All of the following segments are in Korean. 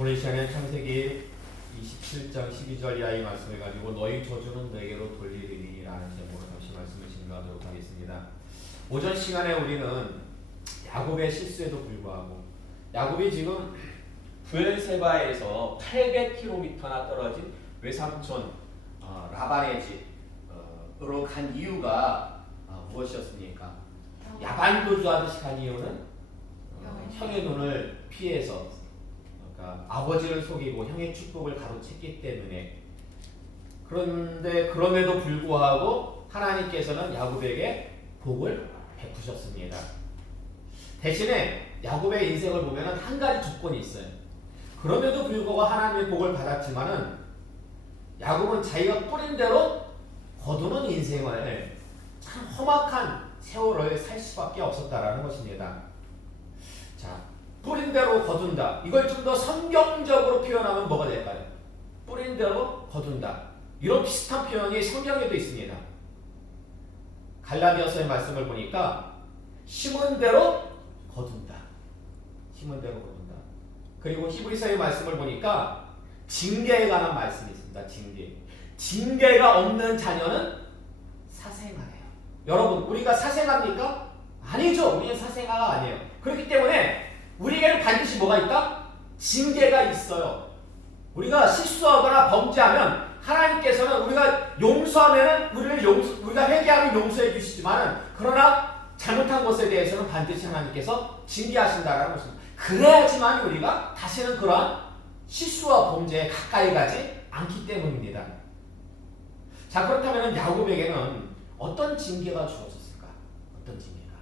오늘 시간에 창세기 27장 12절 이하의 말씀을 가지고 너희 저주는 내게로 돌리리니 라는 제목으로 잠시 말씀을 증거하도록 하겠습니다. 오전 시간에 우리는 야곱의 실수에도 불구하고 야곱이 지금 부엘세바에서 800km나 떨어진 외삼촌 라반의 집으로 간 이유가 무엇이었습니까? 야반도주하듯이 간 이유는 형의 눈을 피해서 그러니까 아버지를 속이고 형의 축복을 가로챘기 때문에. 그런데 그럼에도 불구하고 하나님께서는 야곱에게 복을 베푸셨습니다. 대신에 야곱의 인생을 보면 한 가지 조건이 있어요. 그럼에도 불구하고 하나님의 복을 받았지만은 야곱은 자기가 뿌린 대로 거두는 인생을 참 험악한 세월을 살 수밖에 없었다라는 것입니다. 자, 뿌린 대로 거둔다. 이걸 좀 더 성경적으로 표현하면 뭐가 될까요? 뿌린 대로 거둔다. 이런 비슷한 표현이 성경에도 있습니다. 갈라디아서의 말씀을 보니까 심은 대로 거둔다. 심은 대로 거둔다. 그리고 히브리서의 말씀을 보니까 징계에 관한 말씀이 있습니다. 징계가 없는 자녀는 사생아예요. 여러분, 우리가 사생아입니까? 아니죠. 우리는 사생아가 아니에요. 그렇기 때문에 우리에게는 반드시 뭐가 있다? 징계가 있어요. 우리가 실수하거나 범죄하면 하나님께서는 우리가 용서하면 우리가 회개하면 용서해 주시지만, 그러나 잘못한 것에 대해서는 반드시 하나님께서 징계하신다라는 것입니다. 그래야지만 우리가 다시는 그러한 실수와 범죄에 가까이 가지 않기 때문입니다. 자, 그렇다면 야곱에게는 어떤 징계가 주어졌을까? 어떤 징계가?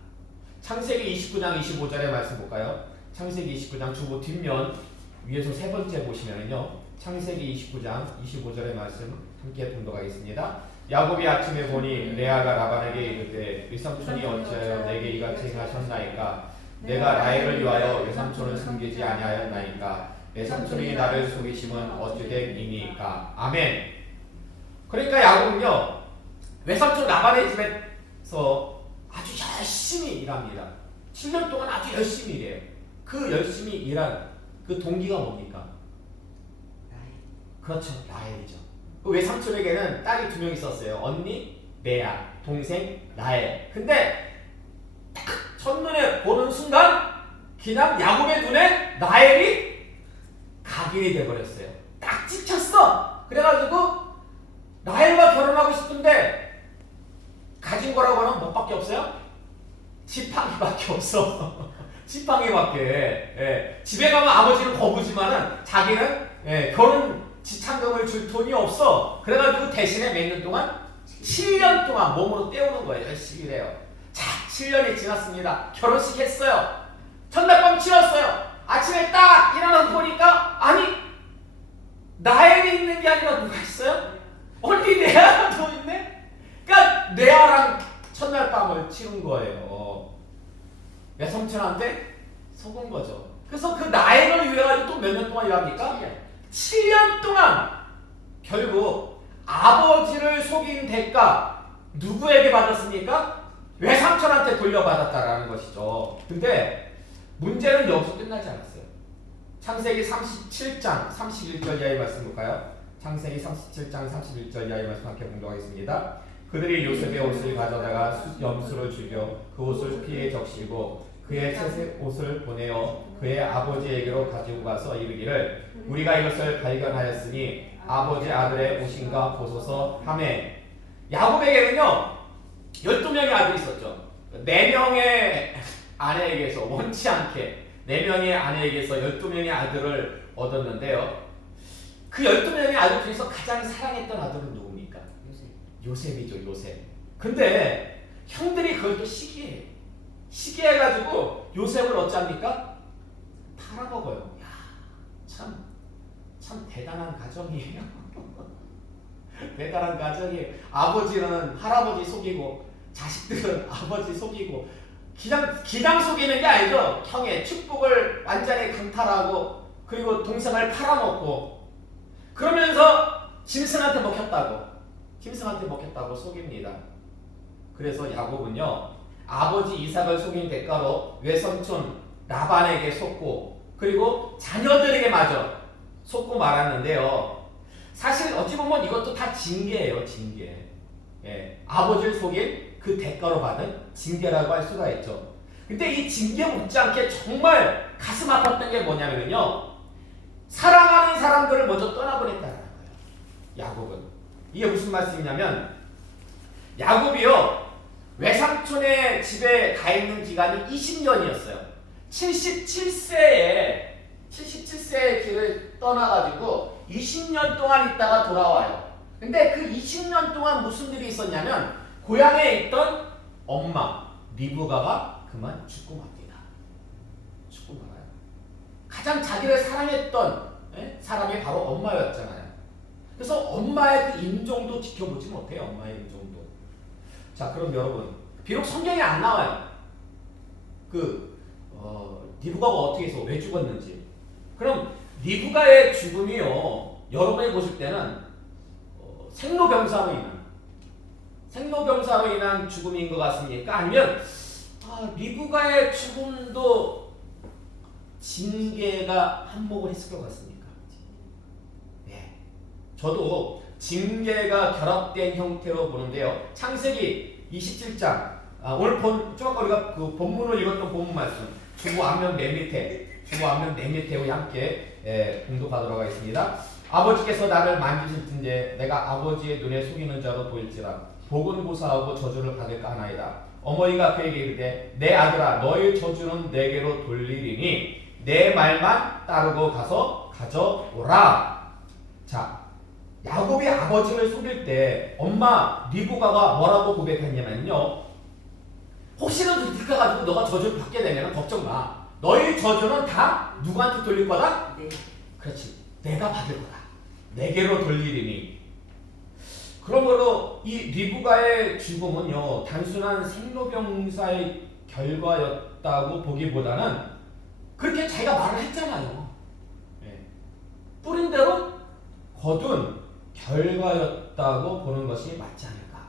창세기 29장 25절의 말씀 볼까요? 창세기 29장 주보 뒷면 위에서 세 번째 보시면은요, 창세기 29장 25절의 말씀 함께 봉독하겠습니다. 야곱이 아침에 보니 레아가 라반에게 이르되 외삼촌이 어찌하여 내게 이같이 행하셨나이까? 내가 라헬을 위하여 외삼촌을 숨기지 아니하였나이까? 외삼촌이 나를 속이심은 어찌됨이니까? 아멘. 그러니까 야곱은요, 외삼촌 라반의 집에서 아주 열심히 일합니다. 7년 동안 아주 열심히 일해요. 그 열심히 일한 그 동기가 뭡니까? 그렇죠, 라헬이죠. 그 외삼촌에게는 딸이 2명 있었어요. 언니 레아, 동생 라헬. 근데 딱 첫눈에 보는 순간 그냥 야곱의 눈에 라헬이 각인이 돼버렸어요. 딱 찍혔어. 그래가지고 라헬과 결혼하고 싶은데 가진 거라고 하면 뭐밖에 없어요? 지팡이밖에 없어. 지팡이밖에. 예. 집에 가면 아버지는 거부지만은 자기는 결혼 지참금을 줄 돈이 없어. 그래가지고 대신에 몇 년 동안? 7년 동안 몸으로 때우는 거예요. 열심히 일해요. 자, 7년이 지났습니다. 결혼식 했어요. 첫날 밤 치렀어요. 아침에 딱 일어나서 보니까 아니, 라헬이 있는 게 아니라 누가 있어요? 언니 레아가 더 있네? 그러니까 레아랑 첫날 밤을 치른 거예요. 외삼촌한테 속은 거죠. 그래서 그 라헬을 위해 또 몇 년 동안 일합니까? 7년 동안. 결국 아버지를 속인 대가 누구에게 받았습니까? 외삼촌한테 돌려받았다라는 것이죠. 근데 문제는 여기서 끝나지 않았어요. 창세기 37장 31절 이하의 말씀 볼까요? 창세기 37장 31절 이하의 말씀 함께 공독하겠습니다. 그들이 요셉의 옷을 가져다가 염소를 죽여 그 옷을 피에 적시고 그의 채색 옷을 보내어 그의 아버지에게로 가지고 가서 이르기를 우리가 이것을 발견하였으니 아버지 아들의 옷인가 보소서 하매. 야곱에게는요 12명의 아들이 있었죠. 4명의 아내에게서 원치 않게 4명의 아내에게서 12명의 아들을 얻었는데요. 그 12명의 아들 중에서 가장 사랑했던 아들은 누굽니까? 요셉이죠. 요셉. 근데 형들이 그걸 또 시기해요. 시기해가지고 요셉을 어찌합니까? 팔아먹어요. 야, 참 대단한 가정이에요. 대단한 가정이에요. 아버지는 할아버지 속이고 자식들은 아버지 속이고 그냥 속이는 게 아니죠. 형의 축복을 완전히 강탈하고 그리고 동생을 팔아먹고 그러면서 짐승한테 먹혔다고 속입니다. 그래서 야곱은요 아버지 이삭을 속인 대가로 외삼촌 라반에게 속고 그리고 자녀들에게 마저 속고 말았는데요. 사실 어찌 보면 이것도 다 징계예요, 징계. 예, 아버지를 속인 그 대가로 받은 징계라고 할 수가 있죠. 근데 이 징계 못지않게 정말 가슴 아팠던 게 뭐냐면요. 사랑하는 사람들을 먼저 떠나보냈다는 거예요. 야곱은. 이게 무슨 말씀이냐면 야곱이요. 외삼촌의 집에 가 있는 기간이 20년이었어요. 77세의 길을 떠나가지고 20년 동안 있다가 돌아와요. 근데 그 20년 동안 무슨 일이 있었냐면 고향에 있던 엄마 리브가가 그만 죽고 맙니다. 죽고 말아요. 가장 자기를 사랑했던 사람이 바로 엄마였잖아요. 그래서 엄마의 그 임종도 지켜보지 못해요. 엄마의 임종도. 자, 그럼 여러분, 비록 성경에 안 나와요. 리브가가 어떻게 해서 왜 죽었는지. 그럼 리브가의 죽음이요, 여러분이 보실 때는 생로병사로 인한 죽음인 것 같습니까? 아니면 리브가의 죽음도 징계가 한몫을 했을 것 같습니까? 네, 저도 징계가 결합된 형태로 보는데요. 창세기 27장, 오늘 좀 아까 우리가 그 본문을 읽었던 본문 말씀, 주보 앞면 맨 밑에 우리 함께 공독하도록 하겠습니다. 아버지께서 나를 만지실진데 내가 아버지의 눈에 속이는 자로 보일지라 복은 고사하고 저주를 받을까 하나이다. 어머니가 그에게 이르되 내 아들아 너의 저주는 내게로 돌리리니 내 말만 따르고 가서 가져오라. 자, 야곱이 아버지를 속일 때 엄마 리브가가 뭐라고 고백했냐면요. 혹시라도 네가 가지고 너가 저주를 받게 되면 걱정 마. 너의 저주는 다 누구한테 돌릴 거다? 네. 그렇지. 내가 받을 거다. 내게로 돌리리니. 그러므로 이 리브가의 죽음은요, 단순한 생로병사의 결과였다고 보기보다는 그렇게 자기가 말을 했잖아요. 네. 뿌린 대로 거둔 결과였다고 보는 것이 맞지 않을까.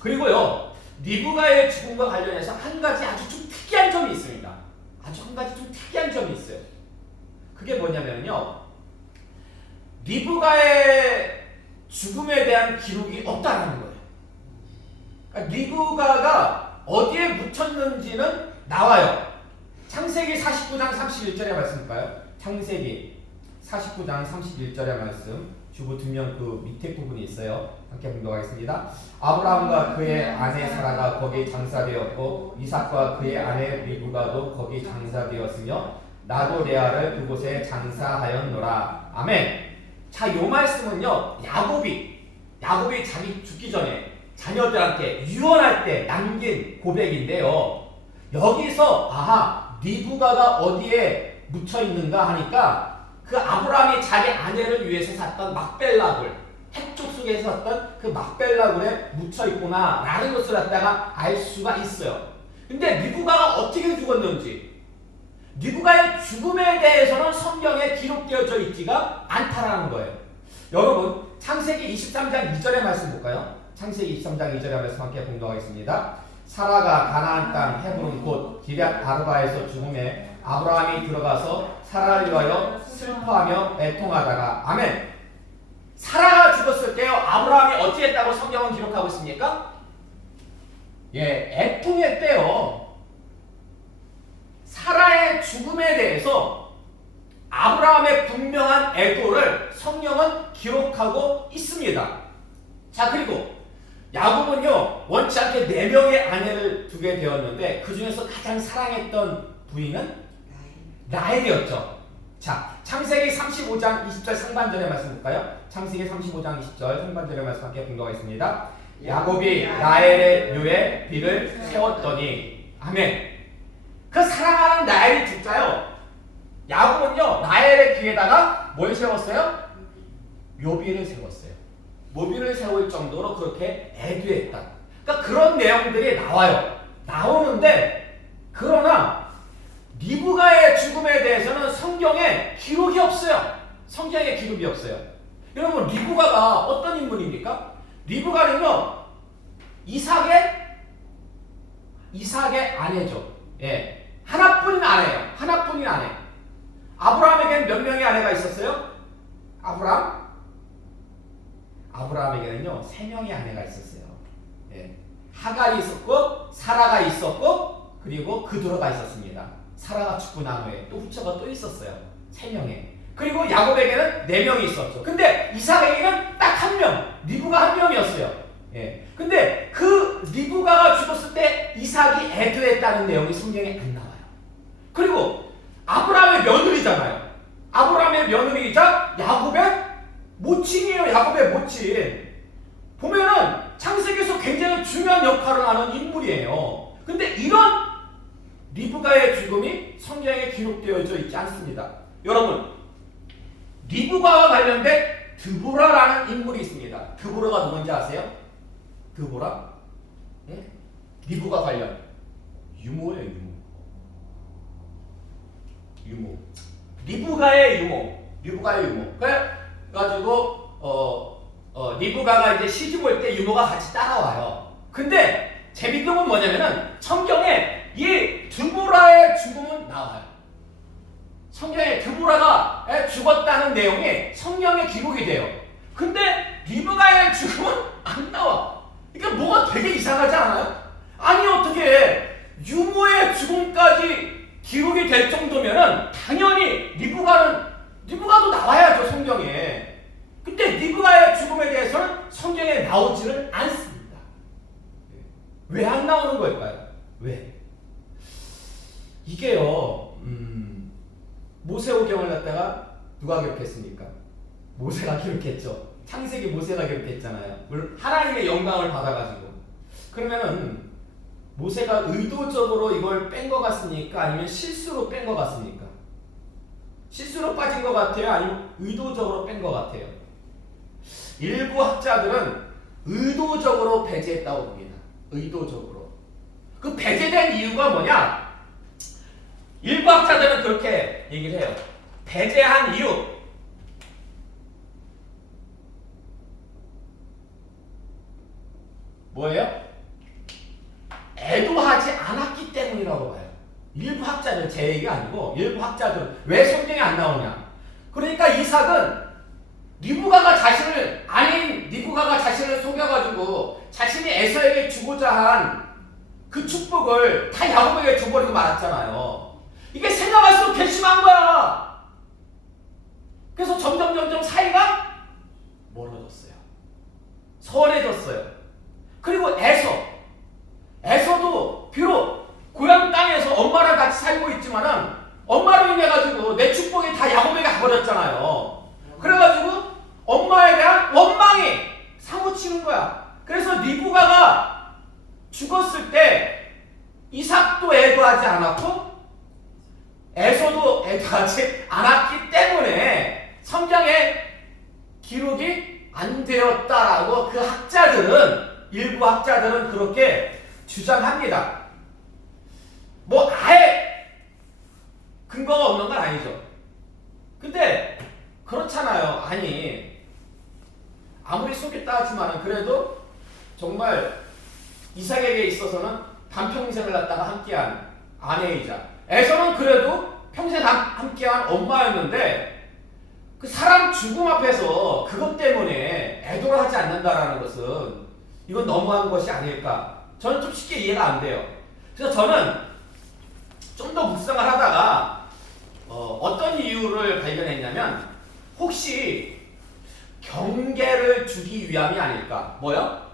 그리고요, 리브가의 죽음과 관련해서 한 가지 아주 좀 특이한 점이 있습니다. 그게 뭐냐면요, 리브가의 죽음에 대한 기록이 없다는 거예요. 그러니까 리브가가 어디에 묻혔는지는 나와요. 창세기 49장 31절의 말씀일까요? 창세기 49장 31절의 말씀, 주부 두 명 그 밑에 부분이 있어요. 함께 공독하겠습니다. 아브라함과 그의 아내 사라가 거기 장사되었고 이삭과 그의 아내 리브가도 거기 장사되었으며 나도 레아를 그곳에 장사하였노라. 아멘. 자, 요 말씀은요, 야곱이 자기 죽기 전에 자녀들한테 유언할 때 남긴 고백인데요. 여기서 리브가가 어디에 묻혀 있는가 하니까 그 아브라함이 자기 아내를 위해서 샀던 막벨라굴, 핵족 속에 샀던 그 막벨라굴에 묻혀 있구나 라는 것을 갖다가 알 수가 있어요. 근데 리브가가 어떻게 죽었는지, 리브가의 죽음에 대해서는 성경에 기록되어져 있지가 않다라는 거예요. 여러분, 창세기 23장 2절의 말씀 볼까요? 창세기 23장 2절의 말씀 함께 공독하겠습니다. 사라가 가나안 땅 헤브론 곧 기럇 아르바에서 죽음에 아브라함이 들어가서 사라를 위하여 슬퍼하며 애통하다가. 아멘. 사라가 죽었을 때요, 아브라함이 어찌했다고 성경은 기록하고 있습니까? 애통했대요. 사라의 죽음에 대해서 아브라함의 분명한 애도를 성경은 기록하고 있습니다. 자, 그리고 야곱은요, 원치 않게 4명의 아내를 두게 되었는데 그 중에서 가장 사랑했던 부인은 라헬이었죠. 자, 창세기 35장 20절 상반절의 말씀 볼까요? 창세기 35장 20절 상반절의 말씀 함께 공독하겠습니다. 야곱이 라헬의 묘에 비를 세웠더니. 아멘. 그 사랑하는 라헬이 죽자요, 야곱은요 라헬의 귀에다가 뭘 세웠어요? 묘비를 세웠어요. 묘비를 세울 정도로 그렇게 애도했다. 그러니까 그런 내용들이 나오는데, 그러나 리브가의 죽음에 대해서는 성경에 기록이 없어요. 여러분, 리브가가 어떤 인물입니까? 리브가는요, 이삭의 아내죠. 하나뿐인 아내예요. 아브라함에게는 몇 명의 아내가 있었어요? 아브라함에게는요 3명의 아내가 있었어요. 예. 하갈이 있었고 사라가 있었고 그리고 그드로가 있었습니다. 사라가 죽고 난 후에 또 후처가 또 있었어요. 3명의. 그리고 야곱에게는 4명이 있었죠. 근데 이삭에게는 딱 1명, 리브가 1명이었어요. 예. 근데 그 리브가가 죽었을 때 이삭이 애도했다는 내용이 성경에 안 나와요. 그리고 아브라함의 며느리잖아요. 아브라함의 며느리이자 야곱의 모친이에요. 야곱의 모친. 보면은 창세기에서 굉장히 중요한 역할을 하는 인물이에요. 근데 이런 리브가의 죽음이 성경에 기록되어져 있지 않습니다. 여러분, 리브가와 관련된 드보라라는 인물이 있습니다. 드보라가 누군지 아세요? 드보라? 응? 리브가 관련 유모예요. 유모. 리브가의 유모. 그래가지고 리브가가 이제 시집 올 때 유모가 같이 따라와요. 근데 재밌는 건 뭐냐면은 성경에 이 드보라의 죽음은 나와요. 성경에 드보라가 죽었다는 내용이 성경에 기록이 돼요. 근데 리브가의 죽음은 안 나와. 그러니까 뭐가 되게 이상하지 않아요? 아니 어떻게 유모의 죽음까지 기록이 될 정도면은 당연히 리브가도 나와야죠 성경에. 근데 리브가의 죽음에 대해서는 성경에 나오지를 않습니다. 왜 안 나오는 걸까요? 왜? 이게요. 모세오경을 갖다가 누가 기록했습니까? 모세가 기록했죠. 창세기 모세가 기록했잖아요. 물론 하나님의 영광을 받아가지고. 그러면은 모세가 의도적으로 이걸 뺀 것 같습니까? 아니면 실수로 뺀 것 같습니까? 실수로 빠진 것 같아요? 아니면 의도적으로 뺀 것 같아요? 일부 학자들은 의도적으로 배제했다고 봅니다. 의도적으로. 그 배제된 이유가 뭐냐? 일부 학자들은 그렇게 얘기를 해요. 배제한 이유. 뭐예요? 애도하지 않았기 때문이라고 봐요. 일부 학자들, 제 얘기가 아니고 일부 학자들은 왜 성경에 안 나오냐? 그러니까 이삭은 리브가가 자신을 속여가지고 자신이 에서에게 주고자 한 그 축복을 다 야곱에게 줘버리고 말았잖아요. 이게 생각할수록 괘씸한 거야. 그래서 점점 사이가 멀어졌어요. 서운해졌어요. 그리고 에서도 비록 고향 땅에서 엄마랑 같이 살고 있지만은 엄마로 인해 가지고 내 축복이 다 야곱에게 가버렸잖아요. 그래가지고 엄마에 대한 원망이 사무치는 거야. 그래서 리브가가 죽었을 때 이삭도 애도하지 않았고 에서도 애도하지 않았기 때문에 성경에 기록이 안 되었다라고 그 일부 학자들은 그렇게 주장합니다. 뭐 아예 근거가 없는 건 아니죠. 근데 그렇잖아요. 아니 아무리 속였다 하지만 그래도 정말 이삭에게 있어서는 반평생을 갖다가 함께한 아내이자 에서는 그래도 평생 함께한 엄마였는데 그 사람 죽음 앞에서 그것 때문에 애도를 하지 않는다라는 것은 이건 너무한 것이 아닐까. 저는 좀 쉽게 이해가 안 돼요. 그래서 저는 좀 더 묵상을 하다가 어떤 이유를 발견했냐면 혹시 경계를 주기 위함이 아닐까. 뭐요?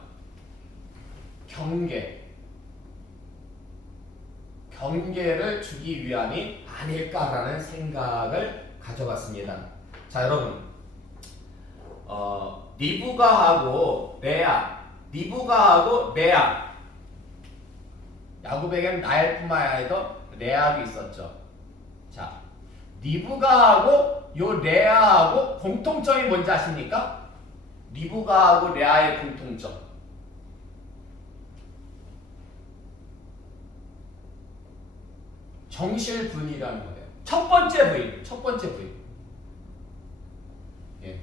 경계를 주기 위함이 아닐까라는 생각을 가져봤습니다. 자, 여러분, 리브가하고 레아, 야곱에게는 라헬뿐만 아니라 레아도 있었죠. 자, 리브가하고 요 레아하고 공통점이 뭔지 아십니까? 리브가하고 레아의 공통점. 정실분이라는 거예요. 첫 번째 부인. 예.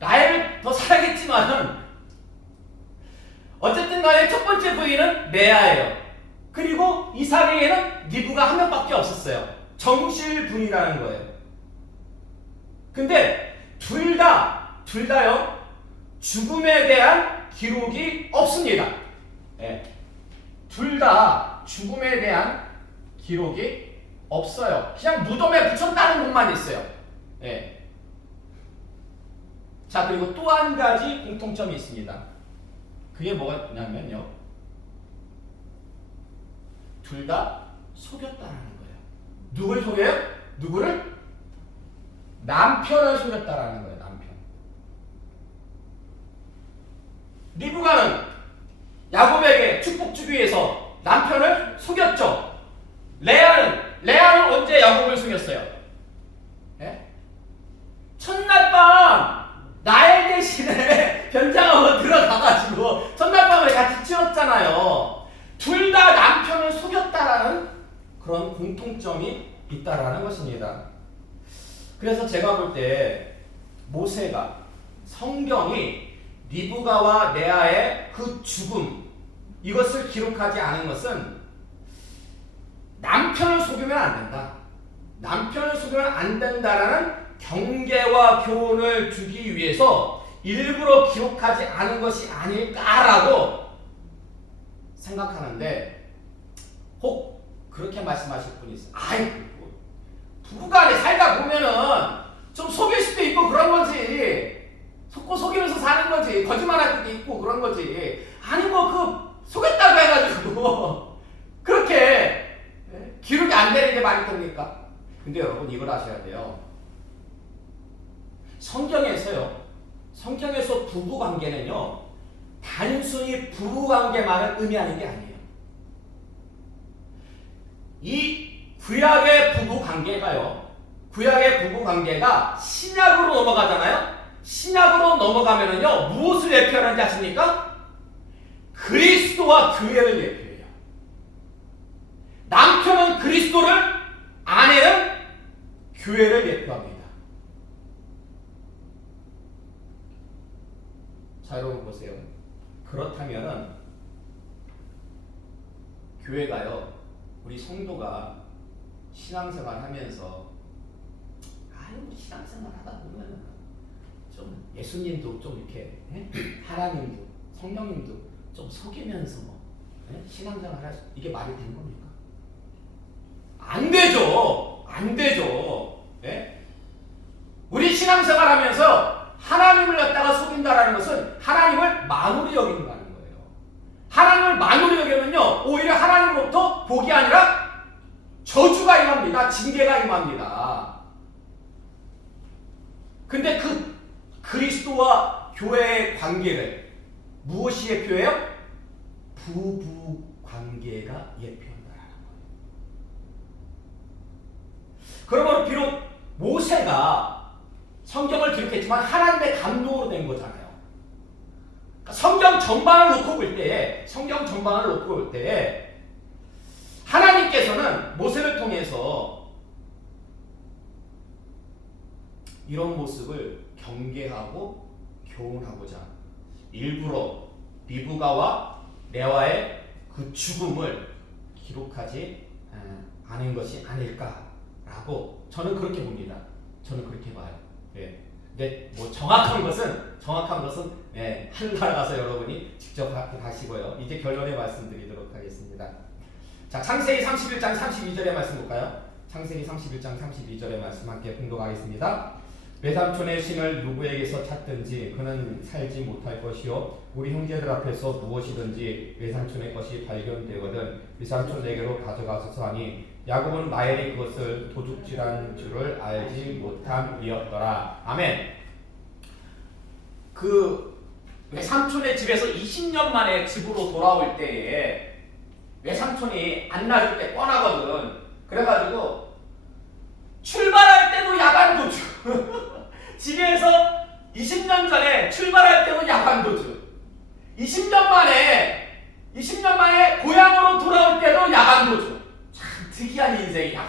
라헬을 더 사랑했지만은 어쨌든 간에 첫 번째 부인은 레아예요. 그리고 이삭에게는 리브가 한 명밖에 없었어요. 정실분이라는 거예요. 근데 둘 다요, 죽음에 대한 기록이 없습니다. 예. 둘 다 죽음에 대한 기록이 없어요. 그냥 무덤에 붙였다는 것만 있어요. 예. 자, 그리고 또 한 가지 공통점이 있습니다. 그게 뭐냐면요, 둘 다 속였다라는 거예요. 누굴 속여요? 누구를? 남편을 속였다라는 거예요. 남편. 리브가는 야곱에게 축복 주기 위해서 남편을 속였죠. 레아는 언제 야곱을 속였어요? 예? 첫날 밤 나엘 대신에 변장하고 들어가가지고 첫날 밤을 같이 치웠잖아요. 둘 다 남편을 속였다라는 그런 공통점이 있다라는 것입니다. 그래서 제가 볼 때 모세가, 성경이 리브가와 레아의 그 죽음, 이것을 기록하지 않은 것은 남편을 속이면 안 된다, 남편을 속이면 안 된다라는 경계와 교훈을 주기 위해서 일부러 기록하지 않은 것이 아닐까라고 생각하는데, 혹 그렇게 말씀하실 분이 있어요. 아이고, 부부간에 살다 보면은 좀 속일 수도 있고 그런 거지. 속이면서 사는 거지. 거짓말할 때도 있고 그런 거지. 아니 뭐 그 속였다고 해가지고 그렇게 기록이 안 되는 게 말이 됩니까? 근데 여러분 이걸 아셔야 돼요. 성경에서 부부 관계는요, 단순히 부부 관계만을 의미하는 게 아니에요. 이 구약의 부부 관계가 신약으로 넘어가잖아요. 신약으로 넘어가면은요, 무엇을 예표하는지 아십니까? 그리스도와 교회를 예표해요. 남편은 그리스도를, 아내는 교회를 예표합니다. 자, 여러분 보세요. 그렇다면은 교회가요, 우리 성도가 신앙생활 하면서, 우리 신앙생활 하다 보면은 좀 예수님도 좀 이렇게, 하나님도, 성령님도 좀 속이면서 신앙생활 할 수, 이게 말이 되는 겁니까? 안 되죠. 안 되죠. 예? 우리 신앙생활 하면서 하나님을 갖다가 속인다라는 것은 하나님을 만홀히 여긴다는 거예요. 하나님을 만홀히 여기면요, 오히려 하나님으로부터 복이 아니라 저주가 임합니다. 징계가 임합니다. 근데 그 그리스도와 교회의 관계를 무엇이 예표해요? 부부 관계가 예표한다라는 거예요. 그러므로 비록 모세가 성경을 기록했지만 하나님의 감동으로 된 거잖아요. 그러니까 성경 전반을 놓고 볼 때에 하나님께서는 모세를 통해서 이런 모습을 경계하고 교훈하고자 일부러 리브가와 레아의 그 죽음을 기록하지 않은 것이 아닐까라고 저는 그렇게 봅니다. 저는 그렇게 봐요. 예. 근데 뭐 정확한 것은 하늘나라 가서 여러분이 직접 하시고요. 이제 결론에 말씀드리도록 하겠습니다. 자, 창세기 31장 32절의 말씀 볼까요? 창세기 31장 32절의 말씀 함께 봉독하겠습니다. 외삼촌의 신을 누구에게서 찾든지 그는 살지 못할 것이요, 우리 형제들 앞에서 무엇이든지 외삼촌의 것이 발견되거든 외삼촌에게로 가져가소서 하니, 야곱은 라헬이 그것을 도둑질한 줄을 알지 못함이었더라. 아멘. 그 외삼촌의 집에서 20년 만에 집으로 돌아올 때에 외삼촌이 안 놔줄 때 뻔하거든. 그래가지고 출발할 때도 야간도주 집에서 20년 전에 출발할 때도 야간도주, 20년 만에 고향으로 돌아올 때도 야간도주. 참 특이한 인생이야.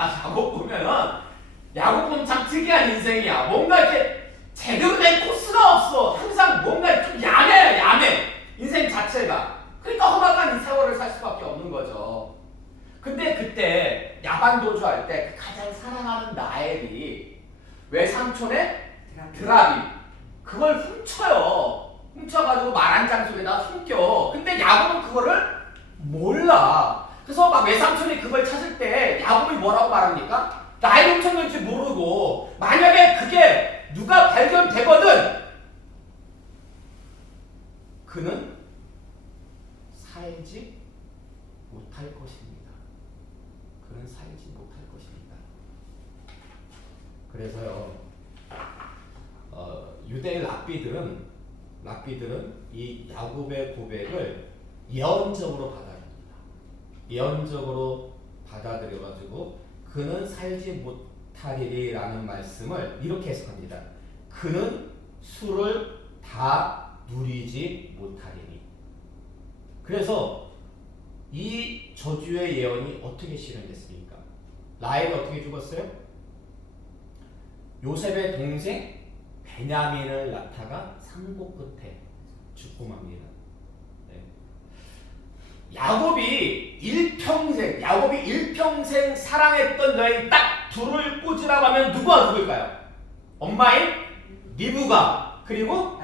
야곱 보면 참 특이한 인생이야. 뭔가 이렇게 제대로 된 코스가 없어. 항상 뭔가 좀 야매 인생 자체가. 그러니까 험악한 이 세월을 살 수밖에 없는 거죠. 근데 그때 야간도주 할 때 가장 사랑하는 라헬이 외삼촌의 드라빔. 그걸 훔쳐요. 훔쳐가지고 말 한 장소에다 숨겨. 근데 야곱은 그거를 몰라. 그래서 막 외삼촌이 그걸 찾을 때 야곱이 뭐라고 말합니까? 나의 훔쳤는지 모르고 만약에 그게 누가 발견되거든 그는 살지 못할 것입니다. 그는 살지 못할 것입니다. 그래서요 유대 랍비들은 이 야곱의 고백을 예언적으로 받아들입니다. 예언적으로 받아들여가지고 그는 살지 못하리라는 말씀을 이렇게 해석합니다. 그는 술을 다 누리지 못하리니. 그래서 이 저주의 예언이 어떻게 실현됐습니까? 라헬이 어떻게 죽었어요? 요셉의 동생 베냐민을 낳다가 상고 끝에 죽고 맙니다. 네. 야곱이 일평생 사랑했던 여인 딱 둘을 꽂으라고 하면 누구와 누굴까요? 엄마인 리브가 그리고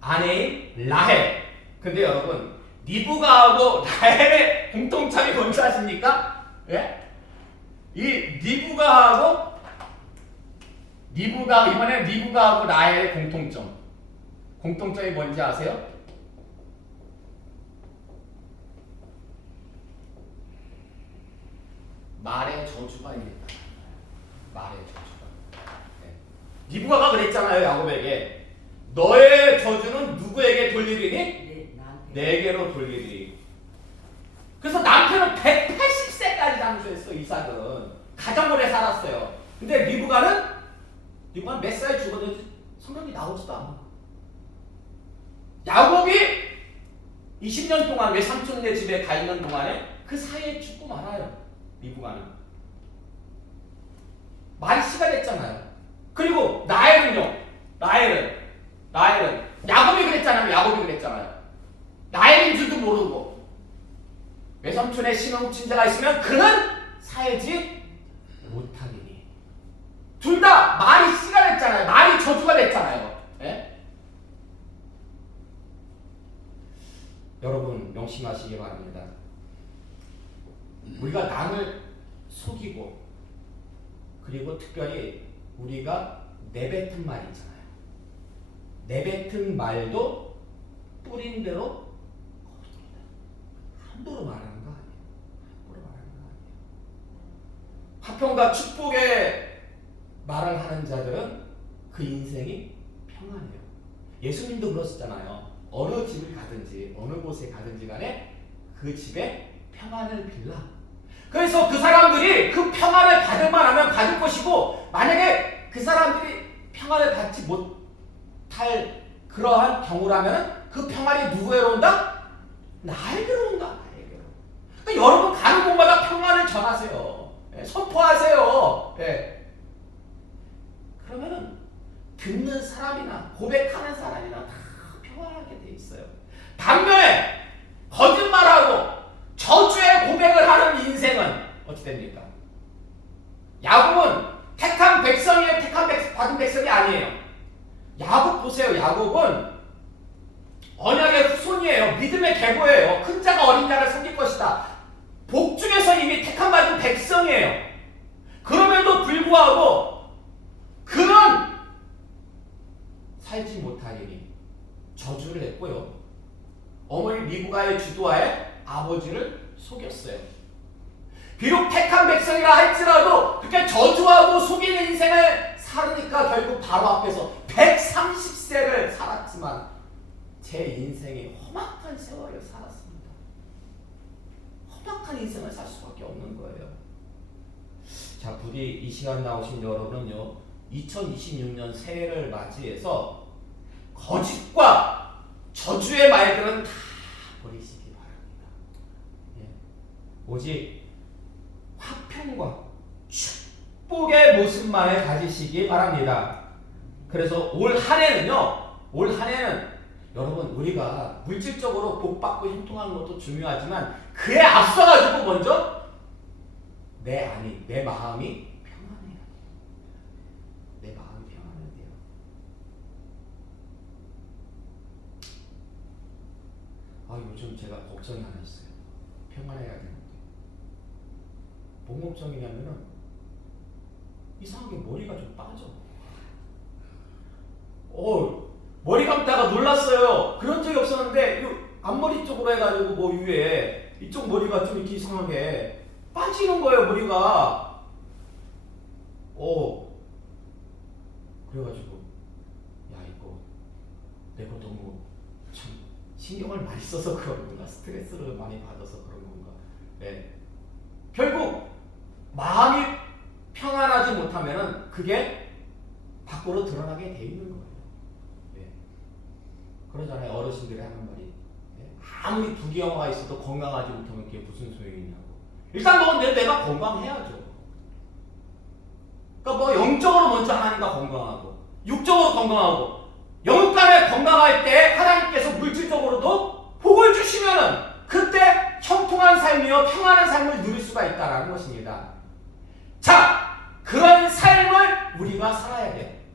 아내인 라헬. 근데 여러분 리브가하고 라헬의 공통점이 뭔지 아십니까? 예? 이 이번에 리브가하고 라헬의 공통점이 뭔지 아세요? 말의 저주가 있다. 말의 저주가. 네. 리브가가 그랬잖아요 야곱에게. 너의 저주는 누구에게 돌리리니? 내게로 돌리리. 그래서 남편은 180세까지 장수했어. 이삭은 가장 오래 살았어요. 근데 리브가는 몇 살에 죽었는지 성경이 나오지도 않아. 야곱이 20년 동안 외삼촌네 집에 가 있는 동안에 그 사이에 죽고 말아요. 리브가는 말이 씨가 됐잖아요. 그리고 라헬은요. 라헬은 야곱이 그랬잖아요. 라헬인 줄도 모르고 외삼촌의 신혼 친자가 있으면 그는 살지 못하리니. 둘 다 말이 씨가 됐잖아요. 말이 저주가 됐잖아요. 예? 여러분 명심하시기 바랍니다. 우리가 남을 속이고 그리고 특별히 우리가 내뱉은 말 있잖아요. 내뱉은 말도 뿌린 대로 거둡니다. 함부로 말하는 거 아니에요. 화평과 축복의 말을 하는 자들은 그 인생이 평안해요. 예수님도 그러셨잖아요. 어느 집을 가든지 어느 곳에 가든지 간에 그 집에 평안을 빌라. 그래서 그 사람들이 그 평안을 받을 만하면 받을 것이고 만약에 그 사람들이 평안을 받지 못할 그러한 경우라면 그 평안이 누구에로 온다? 나에게로 온다. 그러니까 여러분 가는 곳마다 평안을 전하세요. 선포하세요. 그러면은 듣는 사람이나 고백하는 사람이나 다 평안하게 돼 있어요. 반면에 거짓말하고 저주의 고백을 하는 인생은 어떻게 됩니까? 야곱은 택한 백성이에요. 받은 백성이 아니에요. 야곱 보세요. 야곱은 언약의 후손이에요. 믿음의 계보예요. 큰 자가 어린 자를 섬길 것이다. 복 중에서 이미 택한 받은 백성이에요. 그럼에도 불구하고 그는 살지 못하리니 저주를 했고요. 어머니 리브가의 주도하에 아버지를 속였어요. 비록 택한 백성이라 할지라도 그렇게 저주하고 속이는 인생을 살으니까 결국 바로 앞에서 130세를 살았지만 제 인생이 험악한 세월을 살았습니다. 험악한 인생을 살 수밖에 없는 거예요. 자, 부디 이 시간 나오신 여러분은요 2026년 새해를 맞이해서 거짓과 저주의 말들은 다 버리시기 바랍니다. 예. 오직 화평과 축복의 모습만을 가지시기 바랍니다. 그래서 올 한 해는 여러분 우리가 물질적으로 복받고 형통하는 것도 중요하지만 그에 앞서가지고 먼저 내 마음이 평안해야 돼요. 내 마음이 평안해야 돼요. 요즘 제가 걱정이 하나 있어요. 평안해야 되는데. 뭔 걱정이냐면은 이상하게 머리가 좀 빠져. 머리 감다가 놀랐어요. 그런 적이 없었는데 이 앞머리 쪽으로 해가지고 뭐 위에 이쪽 머리가 좀 이렇게 이상하게 빠지는 거예요. 머리가. 그래가지고 야 이거 내가 너무 참 신경을 많이 써서 그런 건가, 스트레스를 많이 받아서 그런 건가. 네. 결국 마음이 평안하지 못하면은 그게 밖으로 드러나게 돼 있는 거예요. 네. 그러잖아요. 어르신들이 하는 말이. 네. 아무리 부귀영화가 있어도 건강하지 못하면 그게 무슨 소용이 있냐고. 일단 뭐 내가 건강해야죠. 그러니까 뭐 영적으로 먼저 하나님과 건강하고 육적으로 건강하고 영간에 건강할 때 하나님께서 물질적으로도 복을 주시면은 그때 형통한 삶이요 평안한 삶을 누릴 수가 있다라는 것입니다. 자, 그런 삶을 우리가 살아야 돼.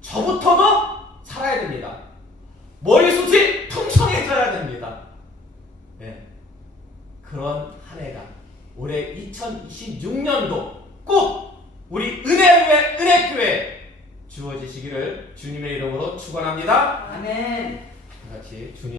저부터도 살아야 됩니다. 머리숱이 풍성해져야 됩니다. 네. 그런 한 해가 올해 2026년도 꼭 우리 은혜의 은혜교회 주어지시기를 주님의 이름으로 축원합니다. 아멘. 같이 주님